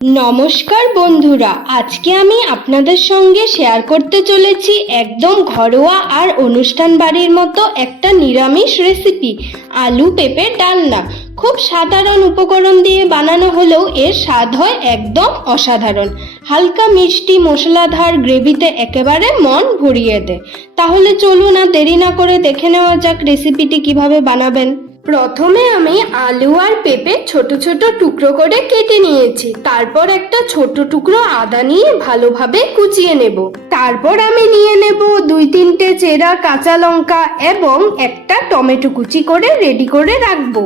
নমস্কার বন্ধুরা, আজকে আমি আপনাদের সঙ্গে শেয়ার করতে চলেছি একদম ঘরোয়া আর অনুষ্ঠান বাড়ির মতো একটা নিরামিষ রেসিপি, আলু পেঁপের ডালনা। খুব সাধারণ উপকরণ দিয়ে বানানো হলেও এর স্বাদ হয় একদম অসাধারণ। হালকা মিষ্টি মশলাদার গ্রেভিতে একেবারে মন ভরিয়ে দেয়। তাহলে চলুন আর দেরি না করে দেখে নেওয়া যাক রেসিপিটি কিভাবে বানাবেন। প্রথমে আমি আলু আর পেঁপে ছোট ছোট টুকরো করে কেটে নিয়েছি। তারপর একটা ছোট টুকরো আদা নিয়ে ভালোভাবে কুচিয়ে নেব। তারপর আমি নিয়ে নেব 2-3টে চেরা কাঁচা লঙ্কা এবং একটা টমেটো কুচি করে রেডি করে রাখবো।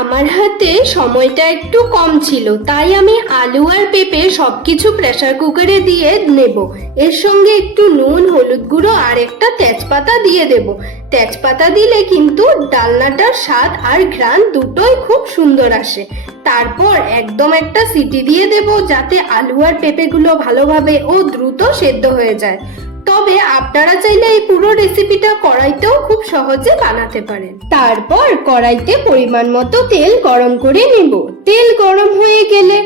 আমার হাতে সময়টা একটু কম ছিল, তাই আমি আলু আর পেঁপে সবকিছু প্রেসার কুকারে দিয়ে নেব। এর সঙ্গে একটু নুন, হলুদ গুঁড়ো আর একটা তেজপাতা দিয়ে দেব। তেজপাতা দিলে কিন্তু ডালনাটার স্বাদ আর ঘ্রাণ দুটোই খুব সুন্দর আসে। তারপর একদম একটা সিটি দিয়ে দেব, যাতে আলু আর পেঁপেগুলো ভালোভাবে ও দ্রুত সেদ্ধ হয়ে যায়। তবে আপনারা চাইলে এই পুরো রেসিপিটা কড়াইতেও খুব সহজে বানাতে পারেন। তারপর কড়াইতে পরিমাণ মতো তেল গরম করে নেব। তেল গরম হয়ে গেলে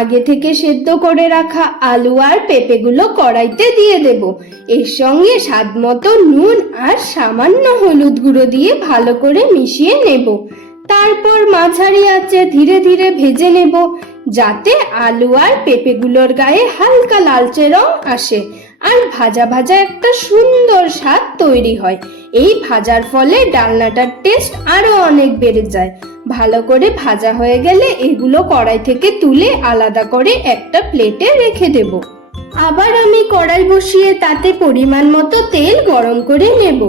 আগে থেকে সেদ্ধ করে রাখা আলু আর পেঁপেগুলো কড়াইতে দিয়ে দেব। এর সঙ্গে স্বাদ মতো নুন আর সামান্য হলুদ গুঁড়ো দিয়ে ভালো করে মিশিয়ে নেব। তারপর মাঝারি আঁচে ধীরে ধীরে ভেজে নেব, যাতে আলু আর পেঁপেগুলোর গায়ে হালকা লালচে রং আসে আর ভাজা ভাজা একটা সুন্দর স্বাদ তৈরি হয়। এই ভাজার ফলে ডালনাটার টেস্ট আরো অনেক বেড়ে যায়। ভালো করে ভাজা হয়ে গেলে এগুলো কড়াই থেকে তুলে আলাদা করে একটা প্লেটে রেখে দেব। আবার আমি কড়াই বসিয়ে তাতে পরিমাণ মতো তেল গরম করে নেব।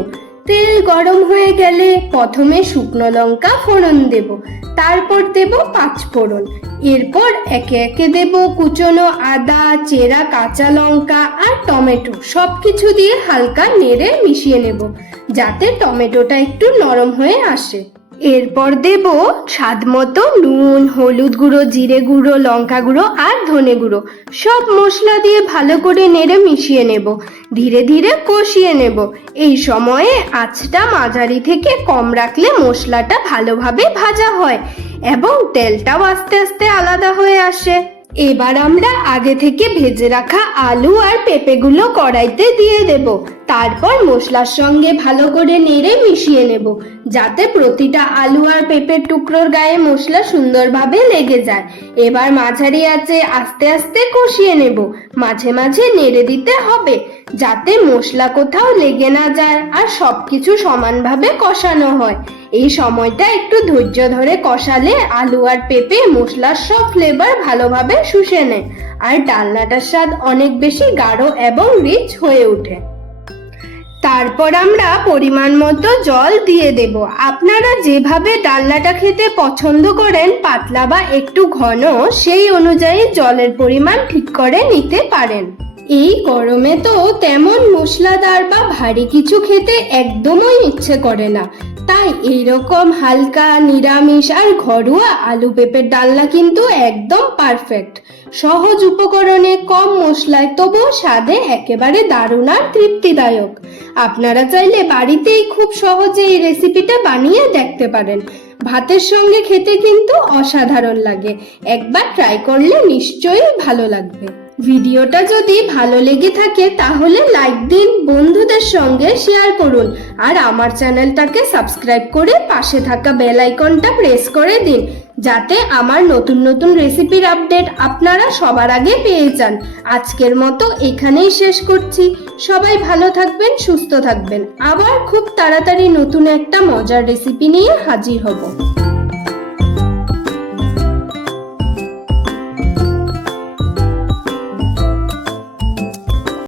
তেল গরম হয়ে গেলে প্রথমে শুকনো লঙ্কা ফোড়ন দেব, তারপর দেব 5 ফোড়ন। এরপর একে একে দেব কুচনো আদা, চেরা কাঁচা লঙ্কা আর টমেটো। সবকিছু দিয়ে হালকা নেড়ে মিশিয়ে নেব, যাতে টমেটোটা একটু নরম হয়ে আসে। এরপর দেব স্বাদ মতো নুন, হলুদ গুঁড়ো, জিরে গুঁড়ো, লঙ্কা গুঁড়ো আর ধনে গুঁড়ো। সব মশলা দিয়ে ভালো করে নেড়ে মিশিয়ে নেব। ধীরে ধীরে কষিয়ে নেব। এই সময়ে আঁচটা মাঝারি থেকে কম রাখলে মশলাটা ভালোভাবে ভাজা হয় এবং তেলটাও আস্তে আস্তে আলাদা হয়ে আসে। এবার আমরা আগে থেকে ভেজে রাখা আলু আর পেঁপেগুলো কড়াইতে দিয়ে দেব। তারপর মশলার সঙ্গে ভালো করে নেড়ে মিশিয়ে নেব, যাতে প্রতিটা আলু আর পেঁপের টুকরোর গায়ে মশলা সুন্দরভাবে লেগে যায়। এবার মাঝারি আঁচে আস্তে আস্তে কষিয়ে নেব। মাঝে মাঝে নেড়ে দিতে হবে, যাতে মশলা কোথাও লেগে না যায় আর সবকিছু সমানভাবে কষানো হয়। এই সময়টা একটু ধৈর্য ধরে কষালে আলু আর পেঁপে মশলার সব ফ্লেভার ভালোভাবে শুষে নেয় আর ডালনাটার স্বাদ অনেক বেশি গাঢ় এবং রিচ হয়ে ওঠে। তারপর আমরা পরিমাণ মতো জল দিয়ে দেব। আপনারা যেভাবে ডালনাটা খেতে পছন্দ করেন, পাতলা বা একটু ঘন, সেই অনুযায়ী জলের পরিমাণ ঠিক করে নিতে পারেন। এই গরমে তো তেমন মশলাদার বা ভারী কিছু খেতে একদমই ইচ্ছে করে না, তাই এইরকম হালকা নিরামিষ আর ঘরোয়া আলু পেঁপের ডালনা কিন্তু একদম পারফেক্ট। সহজ উপকরণে, কম মশলায়, তবুও স্বাদে একেবারে দারুণ আর তৃপ্তিদায়ক। আপনারা চাইলে বাড়িতেই খুব সহজে এই রেসিপিটা বানিয়ে দেখতে পারেন। ভাতের সঙ্গে খেতে কিন্তু অসাধারণ লাগে। একবার ট্রাই করলে নিশ্চয়ই ভালো লাগবে। ভিডিওটা যদি ভালো লেগে থাকে তাহলে লাইক দিন, বন্ধুদের সঙ্গে শেয়ার করুন আর আমার চ্যানেলটাকে সাবস্ক্রাইব করে পাশে থাকা বেল আইকনটা প্রেস করে দিন, যাতে আমার নতুন নতুন রেসিপির আপডেট আপনারা সবার আগে পেয়ে যান। আজকের মতো এখানেই শেষ করছি। সবাই ভালো থাকবেন, সুস্থ থাকবেন। আবার খুব তাড়াতাড়ি নতুন একটা মজার রেসিপি নিয়ে হাজির হব।